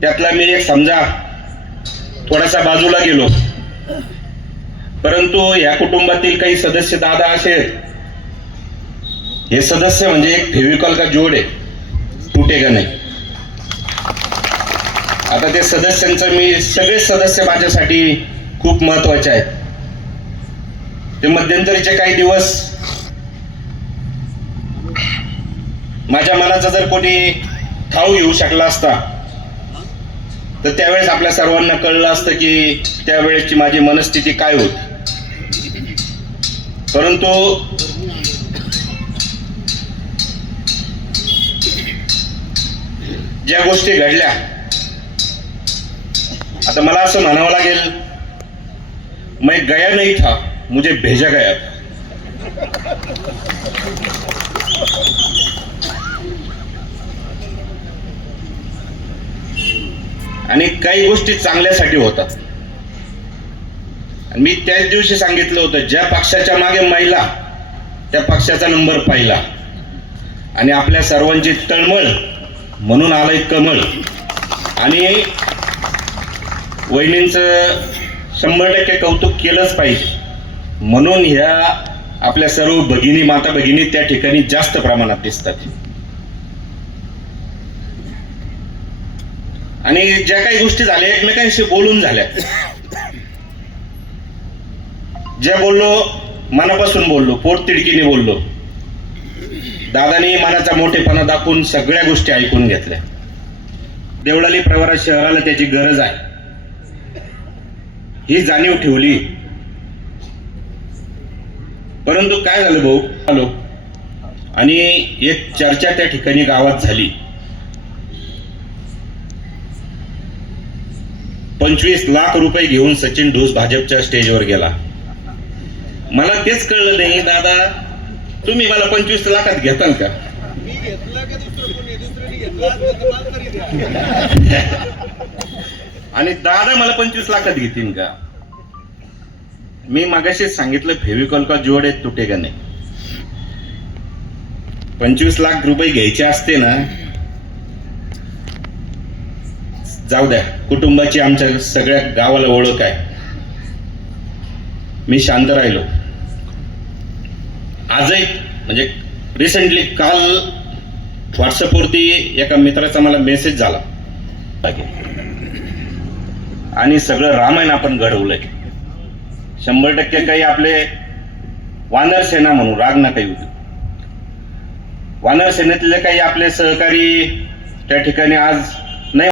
त्यातला मी एक समजा थोडासा बाजूला गेलो, परंतु या कुटुंबातील काही सदस्य दादा असे हे सदस्य म्हणजे एक फेविकॉल का जोड आहे, तुटेगा नाही. आता ते सदस्यांचं मी सगळे सदस्य माझ्यासाठी खूप महत्वाचे आहेत. ते मध्यंतरीचे काही दिवस माझ्या मनाचा जर कोणी ठाऊ घेऊ शकला असता तर त्यावेळेस आपल्या सर्वांना कळलं असतं की त्यावेळेसची माझी मनस्थिती काय होती. परंतु ज्या गोष्टी घडल्या, आता मला असं म्हणावं लागेल, मैं गया नहीं था, मुझे भेजा गया था. आणि काही गोष्टी चांगल्यासाठी होतात. मी त्याच दिवशी सांगितलं होतं, ज्या पक्षाच्या मागे महिला त्या पक्षाचा नंबर पाहिला. आणि आपल्या सर्वांची तळमळ म्हणून आलंय कमळ. आणि वहिनींचं 100% कौतुक केलंच पाहिजे, म्हणून ह्या आपल्या सर्व भगिनी, माता भगिनी त्या ठिकाणी जास्त प्रमाणात दिसतात. आणि ज्या काही गोष्टी झाल्या एकमेकांशी बोलून झाल्या, ज्या बोललो मनापासून बोललो, पोटतिडकीने बोललो. दादानी मनाचा मोठेपणा दाखवून सगळ्या गोष्टी ऐकून घेतल्या. देवळाली प्रवरा शहराला त्याची गरज आहे ही जाणीव ठेवली. परंतु काय झालं भाऊ, आलो आणि एक चर्चा त्या ठिकाणी गावात झाली. 25 लाख रुपये घेऊन सचिन ढोस भाजपच्या स्टेजवर गेला. मला तेच कळलं नाही, दादा तुम्ही मला 25 लाखात घेताल का? आणि दादा मला 25 लाखात घेतील का? मी मागाशी सांगितलं, फेविकॉल का जोड आहे, तुटेगा नाही. 25 लाख रुपये घ्यायचे असते ना, जाऊ द्या, कुटुंबाची आमच्या सगळ्या गावाला ओळख आहे. मी शांत राहिलो. आजही म्हणजे रिसेंटली काल व्हॉट्सअपवरती एका मित्राचा मला मेसेज झाला आणि सगळं रामायण आपण घडवलंय. 100% काही आपले वानर सेना म्हणून राग ना काही होते, वानर सेनेतले काही आपले सहकारी त्या ठिकाणी आज